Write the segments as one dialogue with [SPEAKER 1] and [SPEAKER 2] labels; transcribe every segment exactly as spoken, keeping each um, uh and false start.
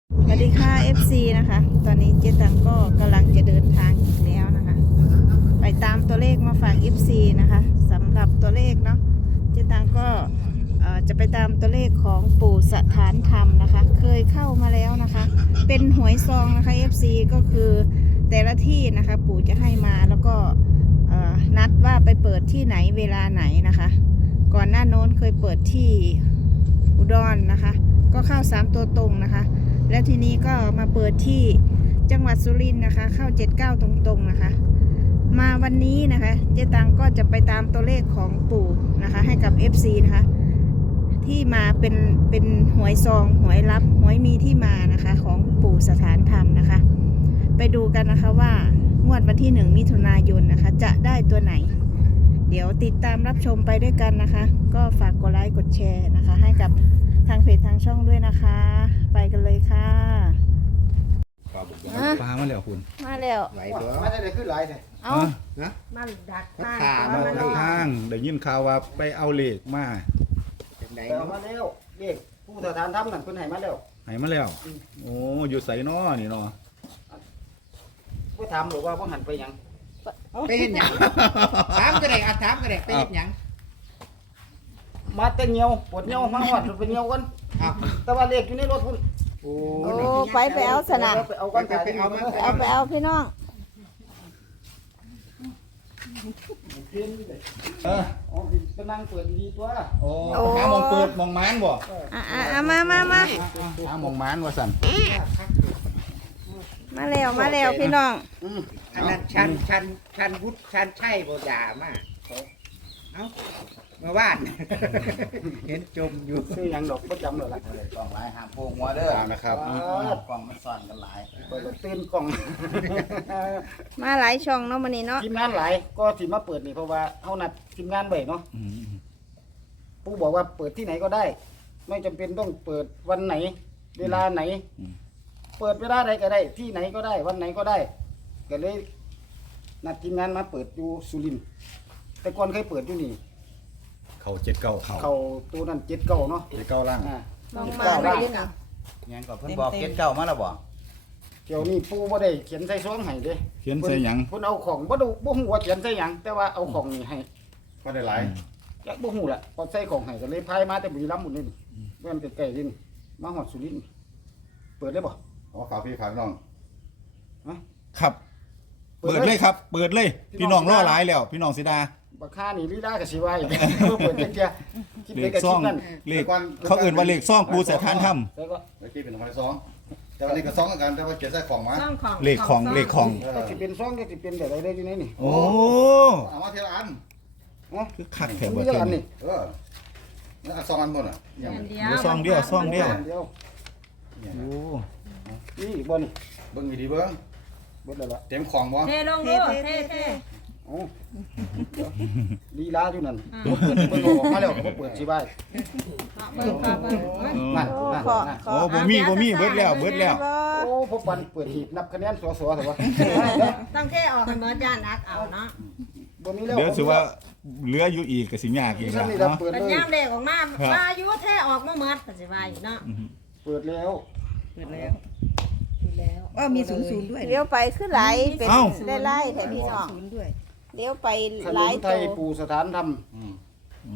[SPEAKER 1] สวัสดีค่ะ เอฟ ซี นะคะ ตอนนี้เจ๊ตังก็กำลังจะเดินทางอีกแล้วนะคะ ไปตามตัวเลขมาฝาก เอฟ ซี นะคะสำหรับตัวเลขเนาะเจ๊ตังก็จะไปตามตัวเลขของปู่สถานธรรมนะคะ เคยเข้ามาแล้วนะคะ เป็นหวยซองนะคะ เอฟ ซี ก็คือแต่ละที่นะคะปู่จะให้มาแล้วก็นัดว่าไปเปิดที่ไหนเวลาไหนนะคะ ก่อนหน้าโน้นเคยเปิดที่อุดร นะคะ ก็เข้าสามตัวตรงนะคะแล้วทีนี้ก็มาเปิดที่จังหวัดสุรินทร์นะคะเข้าเจ็ดเก้าตรงๆนะคะมาวันนี้นะคะเจ๊ตังก็จะไปตามตัวเลขของปู่นะคะให้กับ เอฟ ซี นะคะที่มาเป็นเป็นหวยซองหวยลับหวยมีที่มานะคะของปู่สถานธรรมนะคะไปดูกันนะคะว่างวดวันที่หนึ่งมิถุนายนนะคะจะได้ตัวไหนเดี๋ยวติดตามรับชมไปด้วยกันนะคะก็ฝากกดไลค์กดแชร์นะคะให้กับทางเพจทางช่องด้วยนะคะไปกันเลยค่ะ
[SPEAKER 2] ปลามาแล้วคุณ
[SPEAKER 1] มาแล้ว
[SPEAKER 3] ไหลตัว
[SPEAKER 4] มาได้เลยขึ้นหลายเลย
[SPEAKER 1] เอา
[SPEAKER 3] นะ
[SPEAKER 1] มาดักทาง
[SPEAKER 3] ขา
[SPEAKER 1] มา
[SPEAKER 3] มา
[SPEAKER 1] แล้ว
[SPEAKER 2] ทางได้ยินข่าวว่าไปเอาเหล็กมา
[SPEAKER 3] เป็นได
[SPEAKER 4] แต่เอามาแล้วเด็กผู้สถานทำนั่นเพิ่นให้มาแล้ว
[SPEAKER 2] ให้มาแล้วโอ้อยู่ใส่นอนี่เนาะ
[SPEAKER 4] บ่ถามหรอกว่าบ่หันไปหยัง
[SPEAKER 3] ไปเห็นหยังถามก็ได้อ่ะถามก็ได้ไปเห็นหยัง
[SPEAKER 4] มาแต่เหี่ยวปวดเหี่ยวมาฮอดไปเหี่ยวกัน
[SPEAKER 3] อ้าว
[SPEAKER 4] แต่ว่าเลขอยู่ในรถพุ่น
[SPEAKER 3] โอ้
[SPEAKER 1] โอ้ไปไปเอาสนะ
[SPEAKER 4] ไปเอากัน
[SPEAKER 3] ไปไปเอามา
[SPEAKER 1] เอาไปเอาพี่น้อง
[SPEAKER 2] เออ
[SPEAKER 4] อ๋อไปนั่งเปิดดีๆตัว
[SPEAKER 2] โอ้หามองเปิดมองมานบ่
[SPEAKER 1] อ่ะอ่ะอ่ะมามามา
[SPEAKER 2] หามองมานว่าสั่น
[SPEAKER 1] มาแล้วมาแล้วพี่น้อง
[SPEAKER 4] อืม
[SPEAKER 3] อันนั้นชันชันชันวุฒิชันชัยบ่ด่ามาเอ้าเมื่อวาน เห็นจมอยู่
[SPEAKER 4] คือหยังดอกบ่จำเลยล่ะ
[SPEAKER 3] กล่องหลายหามโพงหัวเด้อ
[SPEAKER 2] ตามนะครับ
[SPEAKER 3] กล่องมันซ่อนกันหลาย
[SPEAKER 4] เปิดแล้วตื่นกล้อง
[SPEAKER 1] มาหลายช่องเนาะวันนี้เนาะ
[SPEAKER 4] ทีมงานหลายก็สิมาเปิดนี่เพราะว่าเฮานัดทีมงานไว้เนาะ
[SPEAKER 2] อืม
[SPEAKER 4] ปู่บอกว่าเปิดที่ไหนก็ได้ ไม่จำเป็นต้องเปิดวันไหน เวลาไหน เปิดเวลาใดก็ได้ ที่ไหนก็ได้ วันไหนก็ได้ก็เลยนัดทีมงานมาเปิดอยู่สุรินทร์แต่ก่อนเคยเปิดอยู่นี่
[SPEAKER 2] เขาเจ็ดเก้าเขา
[SPEAKER 4] เขาตัวนั้นเจ็ดเก้าเนาะ
[SPEAKER 2] เจ็ดเก้าล่าง
[SPEAKER 4] อ่า
[SPEAKER 1] ลอง
[SPEAKER 4] เจ็ด
[SPEAKER 1] มา
[SPEAKER 4] เก้า
[SPEAKER 1] ไป
[SPEAKER 4] ล่าง
[SPEAKER 1] เลยนะ
[SPEAKER 3] ยังก็เพิ่นบอกเก็ดเก่ามาแล้วบ่
[SPEAKER 4] เดี๋ยวนี้ปู่บ่ได้เขียนใส่ซองให้เด้
[SPEAKER 2] เขียนใส่หยัง
[SPEAKER 4] เพิ่นเอาของบ่ดูบ่ฮู้ว่าเขียนใส่หยังแต่ว่าเอาของนี่ให้
[SPEAKER 2] ก็ได้หลาย
[SPEAKER 4] จักบ่ฮู้ล่ะพอใส่ของให้ก็เลยพายมาแต่บุรีรัมย์หมดเลยนี่เพิ่นใกล้ๆนี่นี่มาฮอดสุรินทร์เปิดได้บ่
[SPEAKER 2] อ๋อข่าวพี่ผ่านน้อง
[SPEAKER 4] ฮะ
[SPEAKER 2] ครับ เปิดเลยครับ เปิดเลย พี่น้องรอหลายแล้ว พี่น้องสิดา
[SPEAKER 4] บักค่านี่ลีลาก็สิว่าอีก เปิดจังเที่ยคิด
[SPEAKER 2] เล
[SPEAKER 4] ไป
[SPEAKER 2] ข
[SPEAKER 4] กับ
[SPEAKER 2] ซ่
[SPEAKER 4] คิ
[SPEAKER 2] อ
[SPEAKER 4] ด
[SPEAKER 2] ง
[SPEAKER 4] นั่น
[SPEAKER 2] เลขเขาเอื่นว่าเลขซ่องปูสถานธรรม
[SPEAKER 4] แล้วก็
[SPEAKER 2] เมื่อกี้เป็นหอยซองแต่วันนี้ก็ซองกันแต่ว่าเขียนใส่ของมา
[SPEAKER 1] เลขของ
[SPEAKER 2] เลขของเลขของ
[SPEAKER 4] ก็สิเป็นซองก็สิเป็นแบบอะไรได้อยู่ในนี่
[SPEAKER 2] โอ้
[SPEAKER 3] เอามาทีละอัน
[SPEAKER 4] อ๋อ
[SPEAKER 2] คือคักแถบ
[SPEAKER 4] มี
[SPEAKER 2] บ่
[SPEAKER 4] จัง
[SPEAKER 2] เต็
[SPEAKER 4] อั
[SPEAKER 2] ม
[SPEAKER 4] นนี่
[SPEAKER 3] เออแล้วอันสองอันบนอ่ะยัง
[SPEAKER 1] เดีย
[SPEAKER 2] เดี๋ยวซ่องเดียวซ่องเดียว
[SPEAKER 4] เดียว
[SPEAKER 2] โอ้
[SPEAKER 4] นี่บ่นี่
[SPEAKER 3] เบิ่งดีๆเบิ่ง
[SPEAKER 4] เบิดแล้วล่ะ
[SPEAKER 3] เต็มของบ่
[SPEAKER 5] เทลงดูเทเท
[SPEAKER 4] โอ้ลีลาอยู่นั่นบ่เปิดเบิ่งเอาออกมาแล้วก็บ่เปิดสิบาย
[SPEAKER 5] เบิ่งก่อนเบิ่ง
[SPEAKER 4] นั่น
[SPEAKER 1] โอ้
[SPEAKER 4] นั่น
[SPEAKER 1] ขอ
[SPEAKER 4] นั่น
[SPEAKER 1] ขอ
[SPEAKER 2] โอ้บ่มีบ่มีเบิดแล้วเบิดแล้ว
[SPEAKER 4] โอ้พวกปันเปิดหีบนับคะแนนสอสอเถอะวะ
[SPEAKER 5] ต้องเทออกให้เบิดย่านนักเอาเนาะ
[SPEAKER 4] บ่มีแล้ว
[SPEAKER 2] เดี๋ยวถือว่าเหลืออยู่อีกก็สิยากอีก
[SPEAKER 4] ซั่
[SPEAKER 2] แล้
[SPEAKER 4] น
[SPEAKER 2] ว
[SPEAKER 4] นี่ล่ะ
[SPEAKER 2] เนาะ
[SPEAKER 4] เปิด
[SPEAKER 5] เป็น
[SPEAKER 4] เลย
[SPEAKER 5] ย่ามเด็กออกมาว่าอายุเทออกมาเมิดก็สิว่าอยู่เนาะ
[SPEAKER 4] เปิดแล้ว
[SPEAKER 6] ว่ามีศูนย์ศูนย์ด้วย
[SPEAKER 1] เลี้ยวไปขึ้นไหลายเป็นได้ไล่แถวพี่น้อง
[SPEAKER 6] ศูนย์ด้วย
[SPEAKER 1] เลี้ยวไป
[SPEAKER 4] ข
[SPEAKER 1] ห
[SPEAKER 4] น
[SPEAKER 1] ลาม ย
[SPEAKER 4] ไท
[SPEAKER 1] ตั
[SPEAKER 4] ยว ปู่สถานธรรม
[SPEAKER 2] โอ้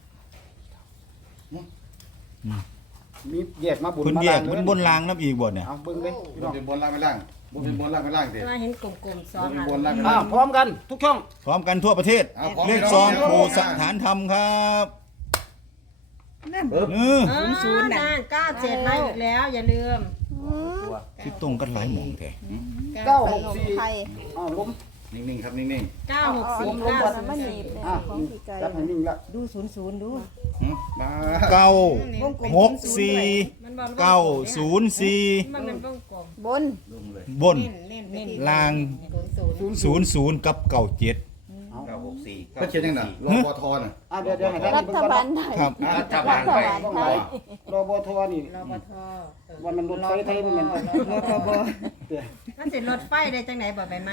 [SPEAKER 4] มีแยกมาบุญ
[SPEAKER 2] เพิ่น
[SPEAKER 4] มา
[SPEAKER 2] แย
[SPEAKER 4] ลาก ง
[SPEAKER 2] มันบนรางน้ำอีกบ่เนี่ย
[SPEAKER 4] เอาเบิ่งเลยพี่
[SPEAKER 3] บ
[SPEAKER 4] น้
[SPEAKER 3] น
[SPEAKER 4] อง
[SPEAKER 3] เป็นบนล่างไม่ล่างบนเป็นบนล่างไม่ล่างดิ
[SPEAKER 5] แต่ว่าเห็นกลุ่มๆซ้อน
[SPEAKER 3] บนล่างไม่
[SPEAKER 4] อ่า
[SPEAKER 3] ล่าง
[SPEAKER 4] พร้อมกันทุกช่อง
[SPEAKER 2] พร้อมกันทั่วประเทศ
[SPEAKER 3] เอาพร้อม
[SPEAKER 2] เลขซองปูสถานธรรมครับ
[SPEAKER 6] นั่น
[SPEAKER 2] เออ
[SPEAKER 5] เออนั่นเก้าเจ็ดมาอีกแล้วอย่าลืม
[SPEAKER 1] อืม
[SPEAKER 2] ที่ตรงกันหลายหม่องแท้
[SPEAKER 4] เก้า
[SPEAKER 1] ข
[SPEAKER 4] หก
[SPEAKER 1] นม
[SPEAKER 4] สี่
[SPEAKER 1] ไทย
[SPEAKER 4] อ้าวล้ม
[SPEAKER 3] นิ่งๆครับนิ่ง
[SPEAKER 5] เก้าหก
[SPEAKER 1] อ๋อ
[SPEAKER 5] สี่
[SPEAKER 1] ลง
[SPEAKER 5] เก้า
[SPEAKER 1] ก่อนมันหนีบเลย
[SPEAKER 4] อ่า
[SPEAKER 1] ของพี่ไก่
[SPEAKER 4] จับให้นิ่งละ
[SPEAKER 6] ดูศูนย์ศูนย์ดู
[SPEAKER 3] ๆหืมมา
[SPEAKER 2] เก้า
[SPEAKER 6] วงกลม
[SPEAKER 2] หกสี่
[SPEAKER 5] มันบอก
[SPEAKER 2] เก้าศูนย์สี่
[SPEAKER 5] มันเป็นวงกลม
[SPEAKER 1] บน
[SPEAKER 3] ลงเลย
[SPEAKER 2] บน
[SPEAKER 5] เน้นเน้น
[SPEAKER 2] ล่าง
[SPEAKER 5] ศูนย์
[SPEAKER 2] ศูนย์ศูนย์กับเก้าเจ็ด
[SPEAKER 3] เก้าหกสี่เพิ่นเขียนยังน่ะรอปทน่ะ
[SPEAKER 4] อ่าเดี๋ยวเดี๋ยวให้ท่าน
[SPEAKER 1] รั
[SPEAKER 4] เบิ่ง
[SPEAKER 1] ฐ
[SPEAKER 4] ก่อน
[SPEAKER 1] บาล
[SPEAKER 4] นะ
[SPEAKER 1] ไทย
[SPEAKER 2] ครับ
[SPEAKER 3] รัฐบาลไทย
[SPEAKER 4] ต้องไหนรบทนี่
[SPEAKER 5] รอปท
[SPEAKER 4] วันมันรถไฟไทยมันแม่น
[SPEAKER 6] รทบ
[SPEAKER 4] เดี๋ยว
[SPEAKER 5] มันสิรถไฟได้จังไหนบ่ใบไม้
[SPEAKER 4] อ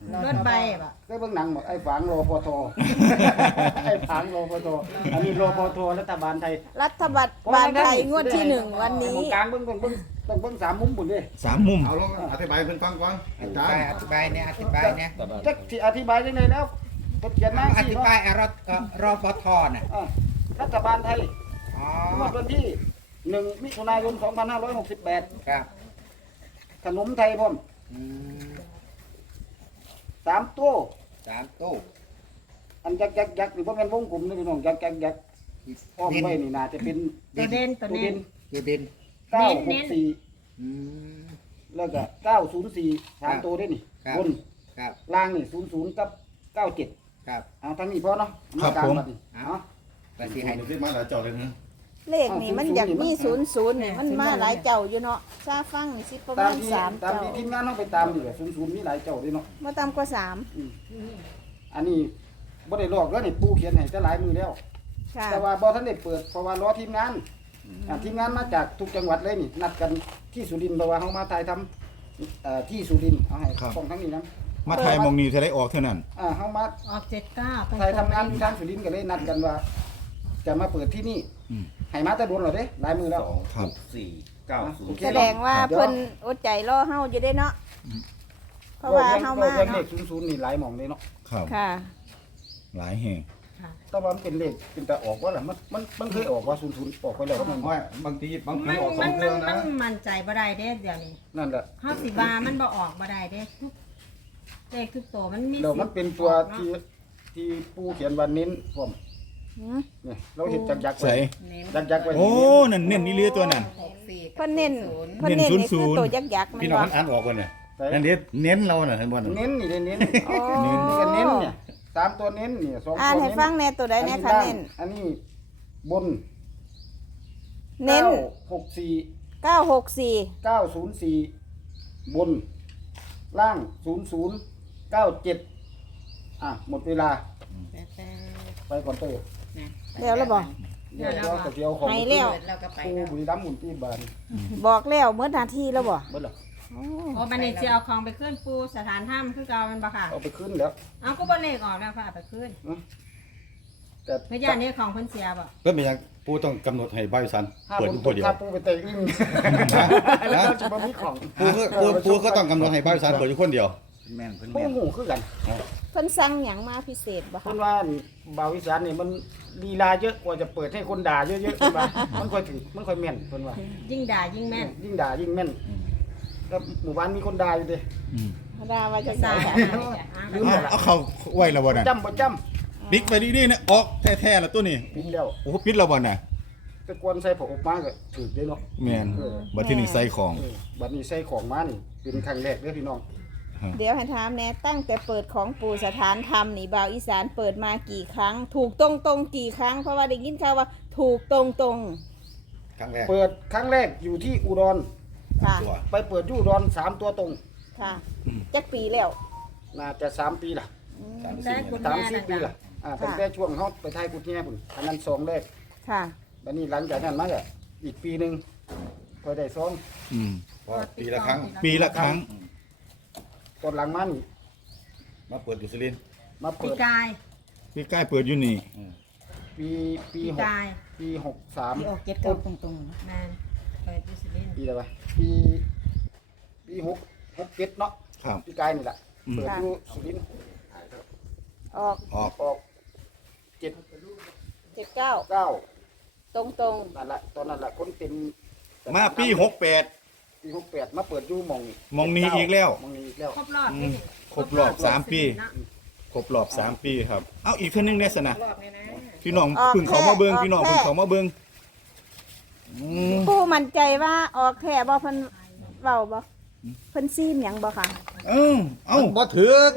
[SPEAKER 5] รถใบบ่
[SPEAKER 4] เคยเบิ่งหนังบ่ไอ้ฝางรอพอทอ ไอ้ฝางรอพอทออันนี้รอพอทอรัฐบาลไทย
[SPEAKER 1] รัฐบาลบาลไทยงวดที่หนึ่งวันนี้
[SPEAKER 4] ตรงกลางเบิ่งเบิ่งเบิ่งต้องเบิ่งสามมุมบุญเด้
[SPEAKER 2] สามมุม
[SPEAKER 7] เอาลองอธิบายเพิ่นฟังก่อน
[SPEAKER 3] อ
[SPEAKER 7] อา
[SPEAKER 3] ธิ
[SPEAKER 7] จาร
[SPEAKER 3] บาย
[SPEAKER 7] ย์
[SPEAKER 3] อธิบายเนี่ยอธิบายเนี่ย
[SPEAKER 4] จักที่อธิบายจังไดแล้วเพิ่นเขียนมา
[SPEAKER 3] อธิบายอะรอรอปทน่ะ
[SPEAKER 4] อ่ารัฐบาลไทย
[SPEAKER 3] อ๋อ
[SPEAKER 4] งวดวันที่หนึ่งมิถุนายนสองพันห้าร้อยหกสิบแปด
[SPEAKER 3] ครับ
[SPEAKER 4] ขนมไทยพร้อม
[SPEAKER 3] อืม
[SPEAKER 4] สามตัว
[SPEAKER 3] สามตู้
[SPEAKER 4] อันยักยักยักนี่บ่แม่นวงกลมนี่พี่น้องยักยักยักอ้อมไว้นี่น่าจะเป็น
[SPEAKER 5] ตัวเด่นตัวเน้น
[SPEAKER 3] คือดิน
[SPEAKER 4] เก้าหกสี่
[SPEAKER 3] อืม
[SPEAKER 4] แล้วก็เก้าศูนย์สี่สามตัวได้นี่
[SPEAKER 3] ครับ
[SPEAKER 4] บน
[SPEAKER 3] ครับ
[SPEAKER 4] ล่างนี่ศูนย์ศูนย์กับเก้าเจ็ด
[SPEAKER 3] ครับ
[SPEAKER 4] เอาทั้งนี้พอเนาะ
[SPEAKER 2] ครับ
[SPEAKER 4] กลาง
[SPEAKER 2] ผม
[SPEAKER 4] บัดนี้เอา
[SPEAKER 3] ไปที่ให้
[SPEAKER 7] ดูที่มาหลายเจอเลยนะ
[SPEAKER 1] เลขนี่มันอยากมีศูนย์ศูนย์นี่มันมาหลายเจ้าอยู่เนาะซาฟังนี่สิประ
[SPEAKER 4] ตา
[SPEAKER 1] มาณ
[SPEAKER 4] มที่
[SPEAKER 1] สาม
[SPEAKER 4] ตาม
[SPEAKER 1] เจ้า
[SPEAKER 4] ที่ทีมงานต้องไปตามนี่แหละศูนย์ศูนย์มีหลายเจ้าด้วยเนาะ
[SPEAKER 1] มาต่ำกว่าสาม
[SPEAKER 4] อันนี้บ่ได้ลอกแล้วนี่ปูเขียนให้จะหลายมือแล้ว
[SPEAKER 1] ค่ะ
[SPEAKER 4] แต่ว่าบ่ทันได้เปิดเพราะว่ารอทีมงานอ่าทีมงานมาจากทุกจังหวัดเลยนี่นัดกันที่สุรินทร์เพราะว่าเฮามาถ่ายทำเอ่อที่สุรินทร์เอาให้
[SPEAKER 2] ครับ
[SPEAKER 4] ช่องทั้งนี้นะ
[SPEAKER 2] มาไทยมองนี้จะได้ออกเท่านั้น
[SPEAKER 4] อ่าเฮามา
[SPEAKER 5] ออกเจ็ดเก้าตรง
[SPEAKER 4] ถ่ายทำงานอยู่ทางสุรินทร์ก็เลยนัดกันว่า จะมาเปิดที่นี่
[SPEAKER 2] อืม
[SPEAKER 4] ให้มาแต่โดนแล้วเด้หลายมือแล้ว
[SPEAKER 7] สอง
[SPEAKER 2] ครับ
[SPEAKER 7] สี่เก้าศูนย์
[SPEAKER 1] แสดงว่าเพิ่นอดใจรอเฮาอยู่ได้เนาะเพราะว่าเฮามา
[SPEAKER 4] เรื่องเล
[SPEAKER 1] เนาะ
[SPEAKER 4] ขศูนย์นี่หลายหม่องเลยเนาะ
[SPEAKER 2] ครับ
[SPEAKER 1] ค่ะ
[SPEAKER 2] หลายแห่ง
[SPEAKER 4] แต่ว่ามันเป็นเลขเป็นแต่ออกว่าล่ะมันมันมันเคยออกว่าศูนย์ศูนย์ออกไปแล้วมัน
[SPEAKER 7] ว่าบางทีบางที
[SPEAKER 5] มัน
[SPEAKER 7] ออกส
[SPEAKER 5] มั
[SPEAKER 7] อน งเค
[SPEAKER 5] มั
[SPEAKER 7] รื่
[SPEAKER 5] น
[SPEAKER 7] อง
[SPEAKER 5] มั
[SPEAKER 7] นะ
[SPEAKER 5] นมั่นใจบ่ได้เด้เดี๋ยวนี้
[SPEAKER 4] นั่นแหละ
[SPEAKER 5] เฮาสิว่ามันบ่ออกบ่ได้เด้ทุกเลขทุกตัวมันมี
[SPEAKER 4] แล้วมันเป็นตัว
[SPEAKER 5] สิ
[SPEAKER 4] ที่ที่ปูเขียนว่าเน้นพร้อม
[SPEAKER 1] หืม
[SPEAKER 4] เนี่ยเราเห็นจักยักษ์
[SPEAKER 2] ใส่
[SPEAKER 4] ไว้จักยักษ์ไว้
[SPEAKER 2] โอ้นั่นเน้นนี่เรือตัวนั้น
[SPEAKER 1] เพิ่นเน้นเพิ่นเน้นนี่คือตัวยักษ์ยักษ์ๆมัน
[SPEAKER 7] พี่น้อง
[SPEAKER 1] บ่
[SPEAKER 7] มันอ่านออกก่อนเนี่ย
[SPEAKER 4] ใส่
[SPEAKER 7] นั่นเน้นเน้นเราน่ะเห็นบ่น่ะ
[SPEAKER 4] เน้นนี่ได้เน้น
[SPEAKER 1] โอ้
[SPEAKER 4] นี่ก็เน้นเนี่ยสามตัวเน้นเนี่ยสอง
[SPEAKER 1] อ่าน
[SPEAKER 4] ตัว
[SPEAKER 1] ให้
[SPEAKER 4] เน้น
[SPEAKER 1] ฟังแน่ตัวใดแน่คะเน้น
[SPEAKER 4] อันนี้บน
[SPEAKER 1] เน้น
[SPEAKER 4] หกสี่
[SPEAKER 1] เก้าหกสี่
[SPEAKER 4] เก้าศูนย์สี่บน ล่างศูนย์ศูนย์เก้าเจ็ดอ่ะหมดเวลาไปก่อนเตอร์
[SPEAKER 1] แล้วแล้วบ่
[SPEAKER 4] เดี๋ยวเราจะเที่ยวของ
[SPEAKER 1] ให้แล้ว
[SPEAKER 4] ปูบุรีรัมย์หมุนตีบาน
[SPEAKER 1] บอกแล้วเมื่อนาทีแล้วบ่
[SPEAKER 4] เบิดหรอ
[SPEAKER 1] โอ้
[SPEAKER 5] โอ้บัดนี้สิเอาของไปขึ้นปูสถานถ้ำคือเก่ามันบ่ค่ะ
[SPEAKER 4] เอาไปขึ้นแล้ว
[SPEAKER 5] เอาก็บ่เลขออกแล้วค่ะเอาไปขึ้น
[SPEAKER 4] แต่
[SPEAKER 5] เพื่อย่านนี้ของเพิ่นเสียบ่
[SPEAKER 7] เพิ่นเป็นหยังผู้ต้องกำหนดให้บริษัท
[SPEAKER 4] ถ้า
[SPEAKER 7] เปิด
[SPEAKER 4] ผม
[SPEAKER 7] อยู่
[SPEAKER 4] ต
[SPEAKER 7] ผู้
[SPEAKER 4] ก
[SPEAKER 7] เดียว
[SPEAKER 4] ถ้าปูไปเตะอึ้งแล้วก็จะมามีของ
[SPEAKER 7] ผู้ก็ผู้ผู้ก็ต้องกำหนดให้บริษัทเปิดอยู่คนเดียว
[SPEAKER 3] แม่นเพิ่น
[SPEAKER 4] ปู
[SPEAKER 3] แม่น
[SPEAKER 4] หูคือกัน
[SPEAKER 1] เพิ่นสั่งหยังมาพิเศษบ่
[SPEAKER 4] เพิ่
[SPEAKER 1] คะ
[SPEAKER 4] นว่าบาววิสานนี่มันลีลาเยอะกว่าจะเปิดให้คนด่าเยอะๆเพิ่นว่ามันค่อยถึงมันค่อยแม่นเพิ่นว่า
[SPEAKER 5] ยิ่งด่ายิ่งแม่น
[SPEAKER 4] ยิ่งด่ายิ่งแม่นแล้วหมู่บ้านมีคนด่าอยู่เด้
[SPEAKER 2] อืม
[SPEAKER 1] ธรรมดาว่าจะ
[SPEAKER 5] สา
[SPEAKER 1] ใส่
[SPEAKER 5] ย
[SPEAKER 4] ลืม
[SPEAKER 2] เอา
[SPEAKER 4] แล้วล่ะ
[SPEAKER 2] เอาเขาไว้แล้วบ่น่ะ
[SPEAKER 4] จำบ่จ
[SPEAKER 2] บิ๊กไปดีๆนะออกแท้ๆแล้วตัวนี้
[SPEAKER 4] ำปิดแล้ว
[SPEAKER 2] โอ้โหปิดแล้วบ่น่ะ
[SPEAKER 4] แต่กวนใส่ผงอบมาก็ถูกเด้เนาะ
[SPEAKER 2] แม่นบัดที่นี่ใส่ของ
[SPEAKER 4] เออบัดนี้ใส่ของมานี่เป็นครั้งแรกเด้อพี่น้อง
[SPEAKER 1] เดี๋ยวให้ถามแน่ตั้งแต่เปิดของปู่สถานธรรมนี่บ่าวอีสานเปิดมากี่ครั้ง ถูกตรงตรงๆกี่ครั้งเพราะว่าได้ยินข่าวว่าถูกตรงตรง
[SPEAKER 7] ครั้งแรก
[SPEAKER 4] เปิดครั้งแรกอยู่ที่อุดร
[SPEAKER 1] ๆค่ะ
[SPEAKER 7] ตัว
[SPEAKER 4] ไปเปิดอยู่อุดรสามตัวตรง
[SPEAKER 1] ค่ะจักปีแล้ว
[SPEAKER 4] น่าจะสามปีล่ะ
[SPEAKER 7] สาม
[SPEAKER 5] ได้
[SPEAKER 7] สี่
[SPEAKER 5] คุณ
[SPEAKER 4] สาม
[SPEAKER 5] แม่
[SPEAKER 4] สี่
[SPEAKER 5] นะ
[SPEAKER 4] ปี
[SPEAKER 5] จ๊ะ
[SPEAKER 4] ล่ะอ่าตั้งแต่ช่วงเขาไปไทยกุฎแง่พุ่นอันนั้นสองแรก
[SPEAKER 1] ค่ะ
[SPEAKER 4] บัดนี้หลังจากนั้นมาก็อีกปีหนึงค่อยได้สอง
[SPEAKER 2] อืม
[SPEAKER 7] พอปีละครั้ง
[SPEAKER 2] ปีละครั้ง
[SPEAKER 4] ตอนหลังมานี่
[SPEAKER 7] มาเปิดอยู่สุรินทร์
[SPEAKER 4] มา
[SPEAKER 5] ปี
[SPEAKER 4] เปิด
[SPEAKER 5] กาย
[SPEAKER 2] พี่ใกล้เปิดอยู่นี่
[SPEAKER 4] ปีปี
[SPEAKER 5] ปี
[SPEAKER 4] หก
[SPEAKER 5] กาย
[SPEAKER 4] ปีหกสาม
[SPEAKER 6] ที่ออกเจ็ดเก้าตรงๆนะ
[SPEAKER 5] แม่นเปิดอยู่สุรินทร์
[SPEAKER 4] ปีอะไรวะปีปีหกหกเจ็ดเนาะ
[SPEAKER 2] ครับ
[SPEAKER 4] ปีกายนี่แหละ
[SPEAKER 2] อืม
[SPEAKER 4] เปิดอยู่สุรินทร์
[SPEAKER 1] ออก
[SPEAKER 2] ออก
[SPEAKER 4] ออกเจ็ด
[SPEAKER 1] เจ็ดเก้า
[SPEAKER 4] เก้า
[SPEAKER 1] ตรงตรง
[SPEAKER 4] นั่นแหละตอนนั้นแหละคนเต็ม
[SPEAKER 2] มาปีหกแปด
[SPEAKER 4] ปีหกแปดมาเปิดอยู่หมอง
[SPEAKER 2] หม้องนี้อีกแล้ว
[SPEAKER 4] หมองนี้อีกแล้ว
[SPEAKER 5] ครบรอบนี่นี่
[SPEAKER 2] ครบรอบสามปี
[SPEAKER 5] เนาะ
[SPEAKER 2] ครบรอบสามปีครับ เอาอีกเท่านึงได้สนะ
[SPEAKER 5] รอบนี้นะ
[SPEAKER 2] พี่น้องเพึ่งเขามาเบิ่งพี่น้องเพึ่งเขามาเบิ่งอืม
[SPEAKER 1] ๆปู่มั่นใจว่าออกแค่บ่เพิ่นเว้าบ่เพิ่นซีมหยังบ่ค่ะ
[SPEAKER 2] เอ้าเอ้า
[SPEAKER 7] บ่ถือก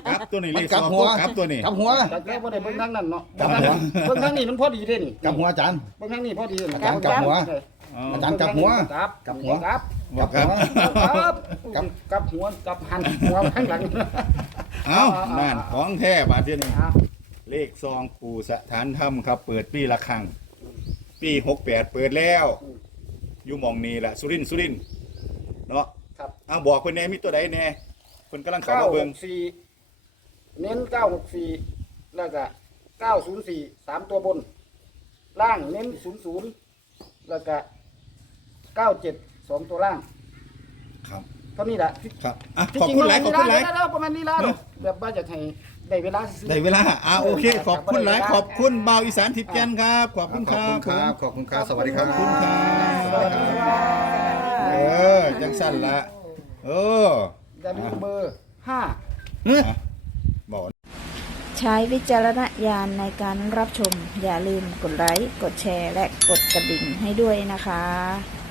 [SPEAKER 2] ลับตัวนี้เล
[SPEAKER 7] มัน
[SPEAKER 2] ย
[SPEAKER 7] กลับหัว
[SPEAKER 2] กลับตัวนี้
[SPEAKER 7] กลับหัว
[SPEAKER 4] แต่แค่บ่ได้เบิ่งทางนั้นเนาะ
[SPEAKER 7] กลับหัว
[SPEAKER 4] เบิ่งทางนี้มันพอดีเด้นี่
[SPEAKER 7] กลับหัวอาจารย์
[SPEAKER 4] เบิ่งทางนี้พอดีนะ
[SPEAKER 7] อาจารย์กลับหัว
[SPEAKER 2] อ๋อ
[SPEAKER 7] อาจารย์กลับหัว
[SPEAKER 4] กลับ
[SPEAKER 7] กลับหัว
[SPEAKER 4] กลับ
[SPEAKER 2] บอกครับ
[SPEAKER 4] ครับกลับกลับหัวกลับหันหัวข้างหลัง
[SPEAKER 2] เอ้านั่นของแท้บาดเดียวนี้
[SPEAKER 4] เอา
[SPEAKER 2] เลขซองปู่สถานธรรมครับ เปิดปีละครั้ง ปีหกแปดเปิดแล้ว อยู่หมองนี้แหละสุรินทร์สุรินทร์เนาะ
[SPEAKER 4] ครับ
[SPEAKER 2] เอาบอกเพิ่นแหน่มีตัวใดแหน่เพิ่นกำลังเข้า
[SPEAKER 4] เก้า
[SPEAKER 2] มา
[SPEAKER 4] ห
[SPEAKER 2] เบิ่ง
[SPEAKER 4] กสี่เน้นเก้าหกสี่แล้วก็เก้าศูนย์สี่สามตัวบน ล่างเน้นศูนย์ศูนย์แล้วก็เก้าเจ็ดสองตัวล่าง
[SPEAKER 2] ครับ
[SPEAKER 4] เท่านี้แหละที่
[SPEAKER 2] ครับอ่ะ
[SPEAKER 4] ที่
[SPEAKER 2] ขอบ
[SPEAKER 4] จริง
[SPEAKER 2] คุณหลายขอบคุณหลาย
[SPEAKER 4] แล้วประมาณนี้แล้วแบบว่าจะให้ได้เวลาซื้อ
[SPEAKER 2] ได้เวลาอ่าโอเค ขอบคุณหลายขอบคุณบ่าวอีสานทิพย์แก่นครับ ขอบคุณครับ
[SPEAKER 7] ครับ ขอบคุณครับ สวัสดีครับ
[SPEAKER 2] ขอบคุณครับ
[SPEAKER 4] สวัสดีครับ
[SPEAKER 2] เออจังสั้นละเออ
[SPEAKER 4] อย่าลืมเบอร์ห้า
[SPEAKER 2] อ่ะบอก
[SPEAKER 1] ใช้วิจารณญาณในการรับชม อย่าลืมกดไลค์ กดแชร์ และกดกระดิ่งให้ด้วยนะคะ